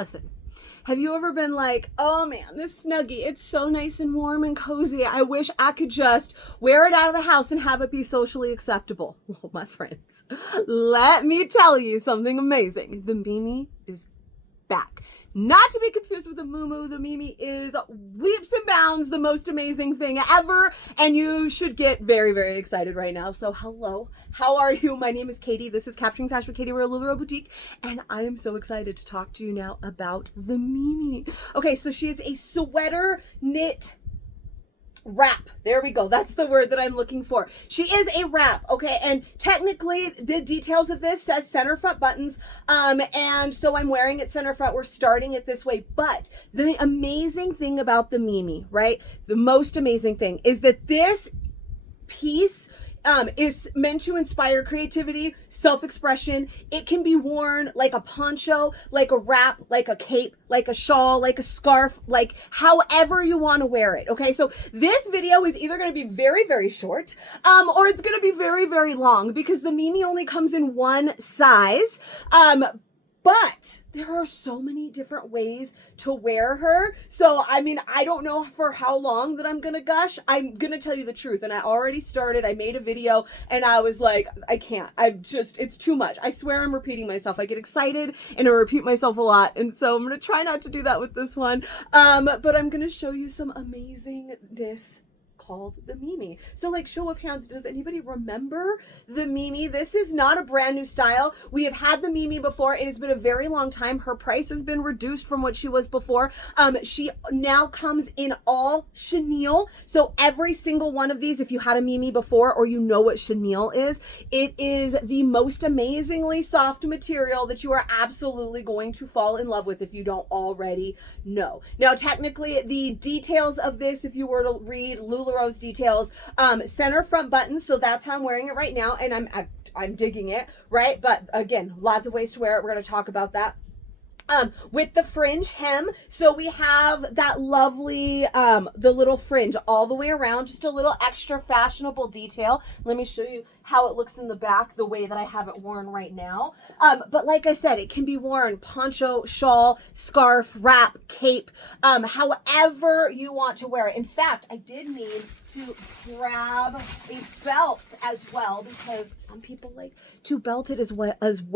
Listen, have you ever been like, oh man, this snuggie, it's so nice and warm and cozy. I wish I could just wear it out of the house and have it be socially acceptable. Well, my friends, let me tell you something amazing. The Mimi is back. Not to be confused with the Moo. The Mimi is leaps and bounds the most amazing thing ever, and you should get very, very excited right now. So hello, how are you? My name is Katie. This is Capturing Fashion with Katie. We're a Little Boutique, and I am so excited to talk to you now about the Mimi. Okay, so she is a sweater knit wrap. There we go. That's the word that I'm looking for. She is a wrap. Okay. And technically the details of this says center front buttons. And so I'm wearing it center front. We're starting it this way. But the amazing thing about the Mimi, right? The most amazing thing is that this piece is meant to inspire creativity, self-expression. It can be worn like a poncho, like a wrap, like a cape, like a shawl, like a scarf, like however you want to wear it. Okay, so this video is either going to be very, very short, or it's going to be very, very long because the Mimi only comes in one size. But there are so many different ways to wear her. So, I mean, I don't know for how long that I'm going to gush. I'm going to tell you the truth. And I already started. I made a video and I was like, I can't. It's too much. I swear I'm repeating myself. I get excited and I repeat myself a lot. And so I'm going to try not to do that with this one. But I'm going to show you some amazingness called the Mimi. So like show of hands, does anybody remember the Mimi? This is not a brand new style. We have had the Mimi before. It has been a very long time. Her price has been reduced from what she was before. She now comes in all chenille. So every single one of these, if you had a Mimi before or you know what chenille is, it is the most amazingly soft material that you are absolutely going to fall in love with if you don't already know. Now, technically, the details of this, if you were to read LuLaRoe's details, center front buttons, so that's how I'm wearing it right now, and I'm digging it, right? But again, lots of ways to wear it. We're going to talk about that. With the fringe hem, so we have that lovely, the little fringe all the way around, just a little extra fashionable detail. Let me show you how it looks in the back, the way that I have it worn right now. But like I said, it can be worn poncho, shawl, scarf, wrap, cape, however you want to wear it. In fact, I did need to grab a belt as well because some people like to belt it as well. I don't even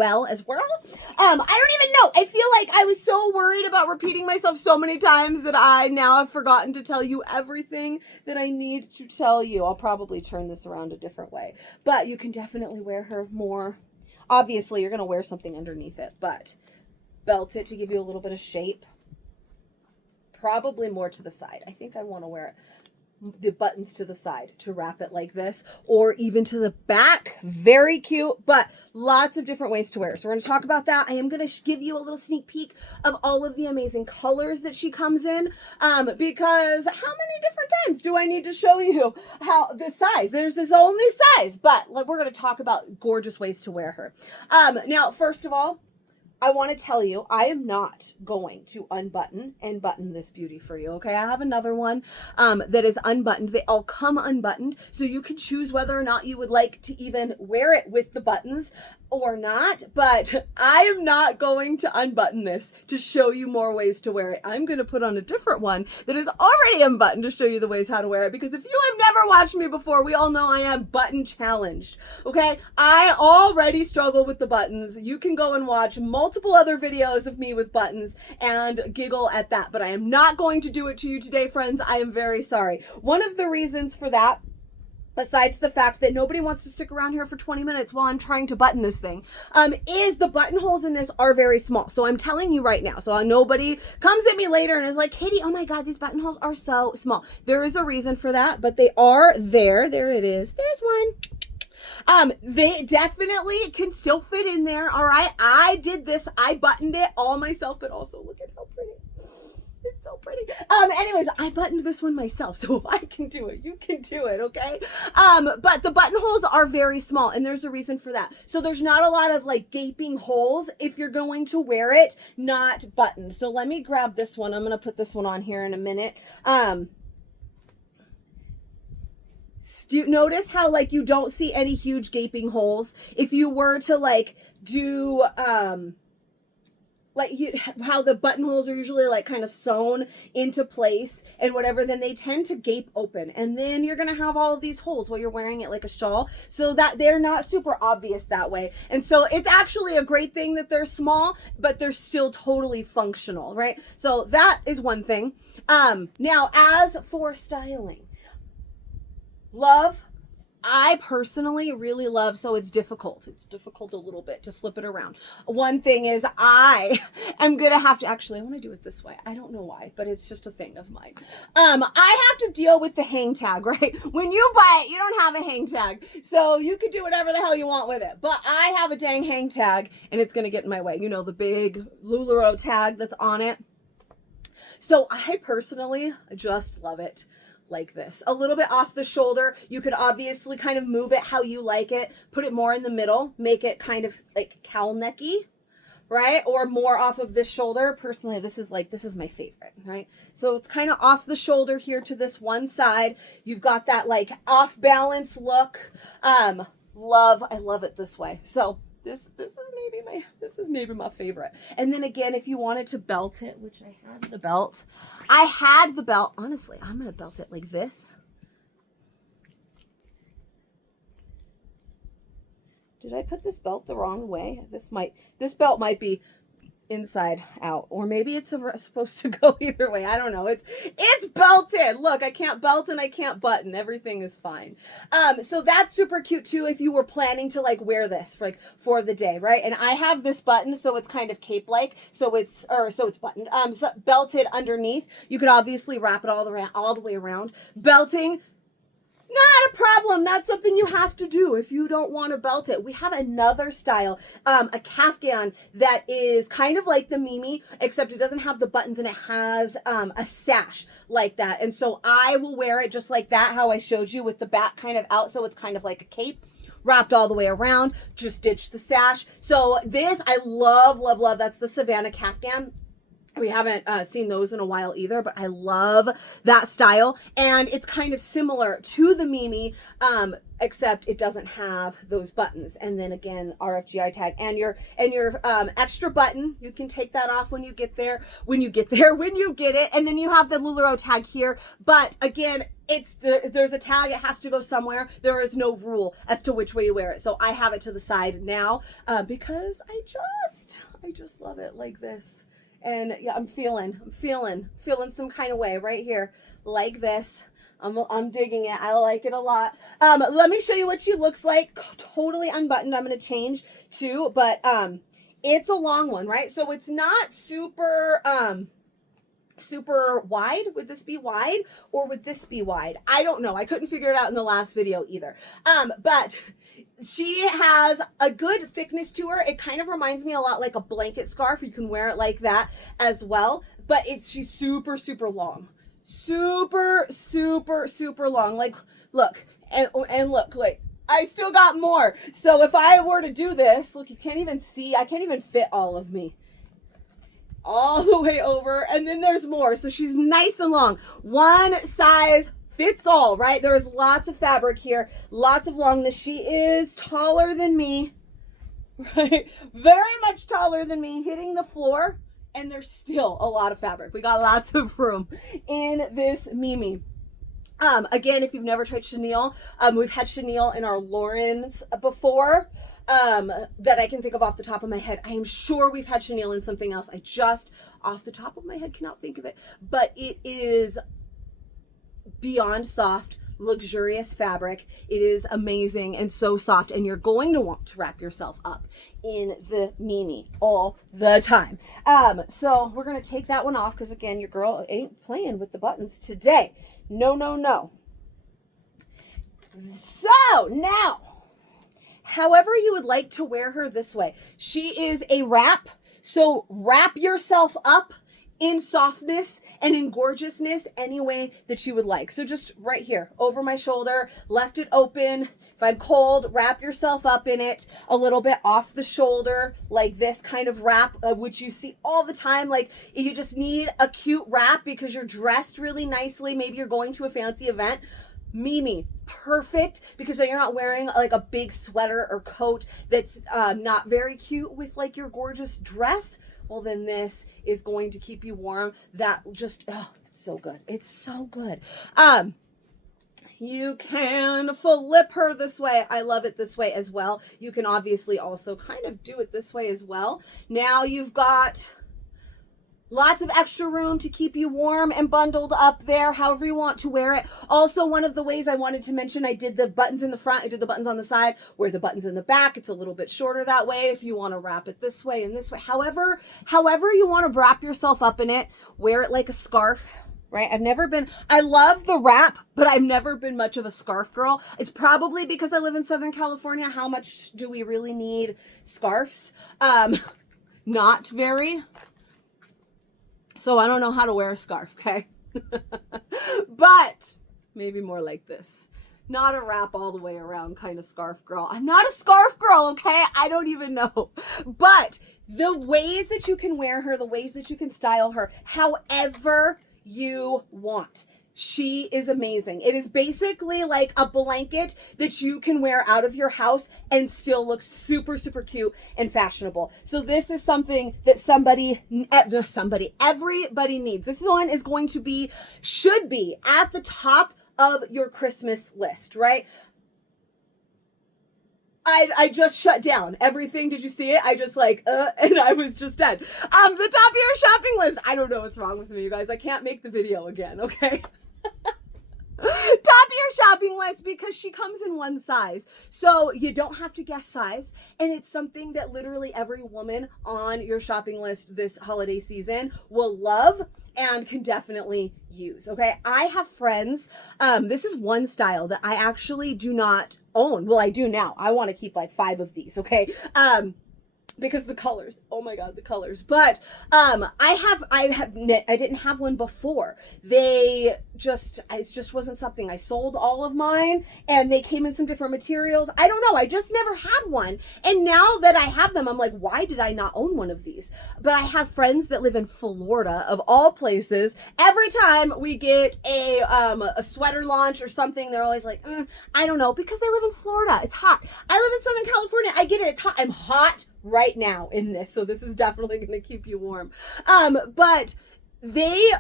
know. I feel like I was so worried about repeating myself so many times that I now have forgotten to tell you everything that I need to tell you. I'll probably turn this around a different way, but you can definitely wear her more. Obviously, you're going to wear something underneath it, but belt it to give you a little bit of shape. Probably more to the side. I think I want to wear it the buttons to the side to wrap it like this, or even to the back. Very cute, but lots of different ways to wear. So we're going to talk about that. I am going to give you a little sneak peek of all of the amazing colors that she comes in, because how many different times do I need to show you how the size? There's this only size, but we're going to talk about gorgeous ways to wear her. Now, first of all, I want to tell you, I am not going to unbutton and button this beauty for you, okay? I have another one that is unbuttoned. They all come unbuttoned, so you can choose whether or not you would like to even wear it with the buttons or not, but I am not going to unbutton this to show you more ways to wear it. I'm going to put on a different one that is already unbuttoned to show you the ways how to wear it, because if you have never watched me before, we all know I am button challenged, okay? I already struggle with the buttons. You can go and watch multiple other videos of me with buttons and giggle at that, but I am not going to do it to you today, friends. I am very sorry. One of the reasons for that, besides the fact that nobody wants to stick around here for 20 minutes while I'm trying to button this thing, is the buttonholes in this are very small. So I'm telling you right now, so nobody comes at me later and is like, Katie, oh my God, these buttonholes are so small. There is a reason for that, but they are there. There it is. There's one. They definitely can still fit in there. All right. I did this. I buttoned it all myself, but also look at how pretty. It's so pretty. Anyways, I buttoned this one myself, so if I can do it, you can do it, okay? But the buttonholes are very small, and there's a reason for that. So there's not a lot of like gaping holes if you're going to wear it not buttoned. So let me grab this one. I'm going to put this one on here in a minute. Notice how like you don't see any huge gaping holes. If you were to like do how the buttonholes are usually like kind of sewn into place and whatever, then they tend to gape open, and then you're gonna have all of these holes while you're wearing it like a shawl, so that they're not super obvious that way. And so it's actually a great thing that they're small, but they're still totally functional, right? So that is one thing. Now as for styling, I personally really love, so it's difficult a little bit to flip it around. One thing is I am going to have to, actually, I want to do it this way. I don't know why, but it's just a thing of mine. I have to deal with the hang tag, right? When you buy it, you don't have a hang tag. So you could do whatever the hell you want with it. But I have a dang hang tag and it's going to get in my way. You know, the big LuLaRoe tag that's on it. So I personally just love it like this, a little bit off the shoulder. You could obviously kind of move it how you like it, put it more in the middle, make it kind of like cowl necky, right? Or more off of this shoulder. Personally, this is my favorite, right? So it's kind of off the shoulder here to this one side. You've got that like off balance look. I love it this way. So this is maybe my favorite. And then again, if you wanted to belt it, which I had the belt. Honestly, I'm going to belt it like this. Did I put this belt the wrong way? This belt might be inside out, or maybe it's supposed to go either way. I don't know. It's belted. Look, I can't belt and I can't button. Everything is fine. So that's super cute too if you were planning to like wear this for the day, right? And I have this button, so it's kind of cape like, so it's buttoned, so belted underneath. You could obviously wrap it all the way around. Belting, not a problem. Not something you have to do if you don't want to belt it. We have another style, a kaftan that is kind of like the Mimi, except it doesn't have the buttons and it has a sash like that. And so I will wear it just like that, how I showed you, with the back kind of out, so it's kind of like a cape wrapped all the way around. Just ditch the sash. So this I love. That's the Savannah kaftan. We haven't seen those in a while either, but I love that style. And it's kind of similar to the Mimi, except it doesn't have those buttons. And then again, RFGI tag and your extra button. You can take that off when you get it. And then you have the LuLaRoe tag here. But again, there's a tag. It has to go somewhere. There is no rule as to which way you wear it. So I have it to the side now because I just love it like this. And yeah, I'm feeling some kind of way right here, like this. I'm digging it. I like it a lot. Let me show you what she looks like. Totally unbuttoned. I'm going to change too, but it's a long one, right? So it's not super wide. Would this be wide or would this be wide? I don't know. I couldn't figure it out in the last video either. But she has a good thickness to her. It kind of reminds me a lot like a blanket scarf. You can wear it like that as well. But she's super, super long. Super, super, super long. Like, look, and look, like, I still got more. So if I were to do this, look, you can't even see. I can't even fit all of me all the way over. And then there's more. So she's nice and long. One size fits all, right? There's lots of fabric here, lots of longness. She is taller than me, right? Very much taller than me, hitting the floor, and there's still a lot of fabric. We got lots of room in this Mimi. Again, if you've never tried chenille, we've had chenille in our Laurens before, that I can think of off the top of my head. I am sure we've had chenille in something else. I just, off the top of my head, cannot think of it, but it is beyond soft, luxurious fabric. It is amazing and so soft, and you're going to want to wrap yourself up in the Mimi all the time. So we're going to take that one off because, again, your girl ain't playing with the buttons today. No. So now, however you would like to wear her this way, she is a wrap. So wrap yourself up in softness and in gorgeousness any way that you would like. So just right here, over my shoulder, left it open. If I'm cold, wrap yourself up in it a little bit off the shoulder, like this kind of wrap, which you see all the time. Like, you just need a cute wrap because you're dressed really nicely. Maybe you're going to a fancy event. Mimi, perfect, because then you're not wearing like a big sweater or coat that's not very cute with like your gorgeous dress. well, then this is going to keep you warm. That just, oh, it's so good. It's so good. You can flip her this way. I love it this way as well. You can obviously also kind of do it this way as well. Now you've got lots of extra room to keep you warm and bundled up there, however you want to wear it. Also, one of the ways I wanted to mention, I did the buttons in the front, I did the buttons on the side, wear the buttons in the back. It's a little bit shorter that way if you want to wrap it this way and this way. However you want to wrap yourself up in it, wear it like a scarf. Right? I love the wrap, but I've never been much of a scarf girl. It's probably because I live in Southern California. How much do we really need scarves? Not very. So I don't know how to wear a scarf, okay? But maybe more like this. Not a wrap all the way around kind of scarf girl. I'm not a scarf girl, okay? I don't even know. But the ways that you can wear her, the ways that you can style her, however you want. She is amazing. It is basically like a blanket that you can wear out of your house and still look super, super cute and fashionable. So this is something that everybody needs. This one is should be at the top of your Christmas list, right? I just shut down everything. Did you see it? I just and I was just dead. The top of your shopping list. I don't know what's wrong with me, you guys. I can't make the video again, okay? Top of your shopping list, because she comes in one size. So you don't have to guess size. And it's something that literally every woman on your shopping list this holiday season will love and can definitely use, okay? I have friends, this is one style that I actually do not own. Well, I do now. I want to keep like 5 of these, okay? Because the colors, oh my God, the colors. But I didn't have one before. It just wasn't something. I sold all of mine and they came in some different materials. I don't know. I just never had one. And now that I have them, I'm like, why did I not own one of these? But I have friends that live in Florida, of all places. Every time we get a sweater launch or something, they're always like, I don't know, because they live in Florida. It's hot. I live in Southern California. I get it. It's hot. I'm hot right now in this, so this is definitely going to keep you warm. But they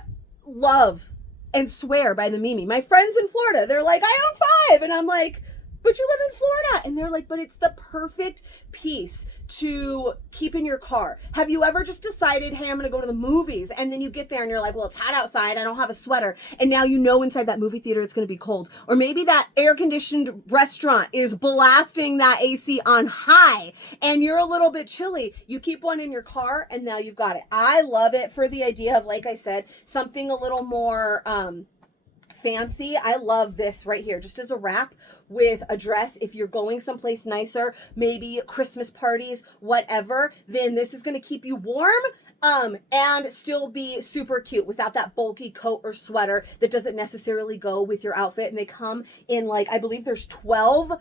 love and swear by the Mimi. My friends in Florida, they're like, I own 5, and I'm like, but you live in Florida. And they're like, but it's the perfect piece to keep in your car. Have you ever just decided, hey, I'm going to go to the movies, and then you get there and you're like, well, it's hot outside, I don't have a sweater, and now you know inside that movie theater it's going to be cold. Or maybe that air-conditioned restaurant is blasting that AC on high and you're a little bit chilly. You keep one in your car and now you've got it. I love it for the idea of, like I said, something a little more fancy. I love this right here, just as a wrap with a dress. If you're going someplace nicer, maybe Christmas parties, whatever, then this is going to keep you warm and still be super cute without that bulky coat or sweater that doesn't necessarily go with your outfit. And they come in, like, I believe there's 12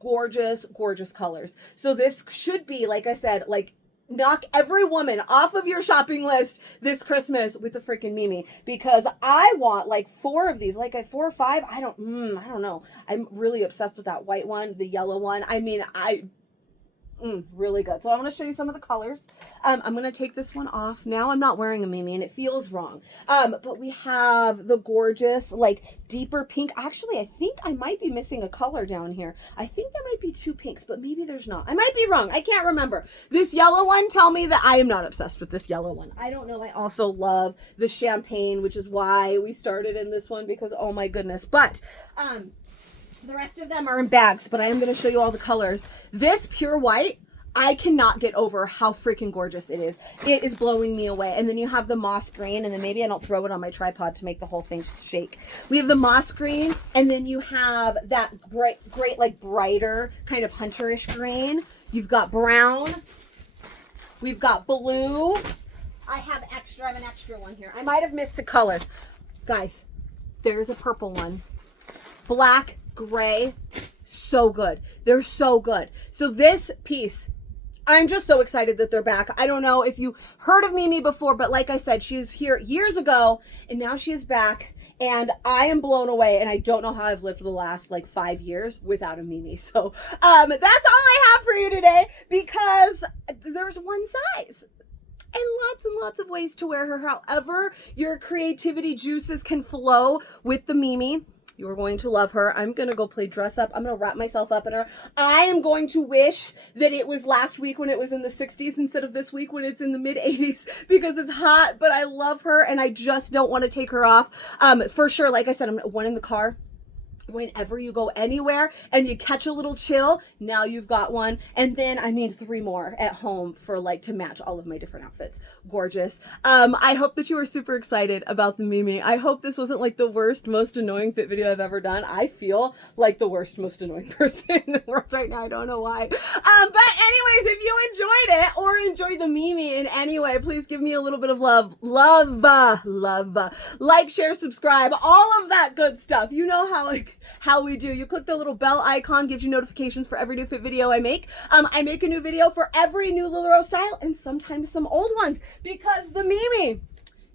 gorgeous, gorgeous colors. So this should be, like I said, like, knock every woman off of your shopping list this Christmas with the freaking Mimi, because I want like 4 of these, like 4 or 5. I don't know. I'm really obsessed with that white one, the yellow one. I mean, really good. So I'm going to show you some of the colors. I'm going to take this one off. Now I'm not wearing a Mimi and it feels wrong. But we have the gorgeous, like, deeper pink. Actually, I think I might be missing a color down here. I think there might be 2 pinks, but maybe there's not. I might be wrong. I can't remember. This yellow one, tell me that I am not obsessed with this yellow one. I don't know. I also love the champagne, which is why we started in this one, because oh my goodness. But, the rest of them are in bags, but I am going to show you all the colors. This pure white, I cannot get over how freaking gorgeous it is. It is blowing me away. And then you have the moss green, and then maybe I don't throw it on my tripod to make the whole thing shake. We have the moss green, and then you have that great, like, brighter kind of hunterish green. You've got brown. We've got blue. I have an extra one here. I might have missed a color. Guys, there's a purple one. Black, gray, so good. They're so good. So this piece, I'm just so excited that they're back. I don't know if you heard of Mimi before, but like I said, she was here years ago and now she is back and I am blown away, and I don't know how I've lived the last like 5 years without a Mimi. So that's all I have for you today, because there's one size. and lots of ways to wear her. However, your creativity juices can flow with the Mimi. You're going to love her. I'm going to go play dress up. I'm going to wrap myself up in her. I am going to wish that it was last week when it was in the 60s instead of this week when it's in the mid 80s because it's hot, but I love her and I just don't want to take her off. For sure, like I said, I'm one in the car. Whenever you go anywhere and you catch a little chill, now you've got one. And then I need 3 more at home for like to match all of my different outfits. Gorgeous. I hope that you are super excited about the Mimi. I hope this wasn't like the worst, most annoying fit video I've ever done. I feel like the worst, most annoying person in the world right now. I don't know why. But anyways, if you enjoyed it or enjoyed the Mimi in any way, please give me a little bit of love. Like, share, subscribe, all of that good stuff. You know how we do. You click the little bell icon, gives you notifications for every new fit video I make. I make a new video for every new LuLaRoe style and sometimes some old ones because the Mimi,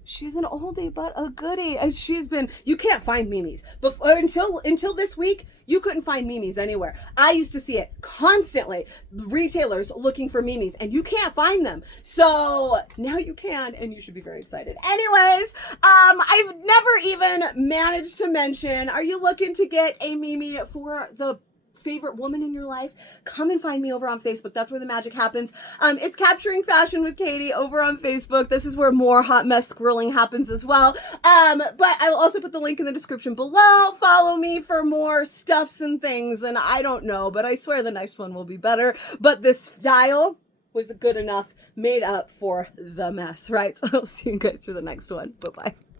she's an oldie but a goodie. And she's been, you can't find Mimis. Before, until this week, you couldn't find Mimis anywhere. I used to see it constantly. Retailers looking for Mimis and you can't find them. So now you can and you should be very excited. Anyways, I've never even managed to mention, are you looking to get a Mimi for the favorite woman in your life? Come and find me over on Facebook. That's where the magic happens. It's Capturing Fashion with Katie over on Facebook. This is where more hot mess squirreling happens as well. But I will also put the link in the description below. Follow me for more stuffs and things. And I don't know, but I swear the next one will be better. But this style was good enough, made up for the mess, right? So I'll see you guys for the next one. Bye-bye.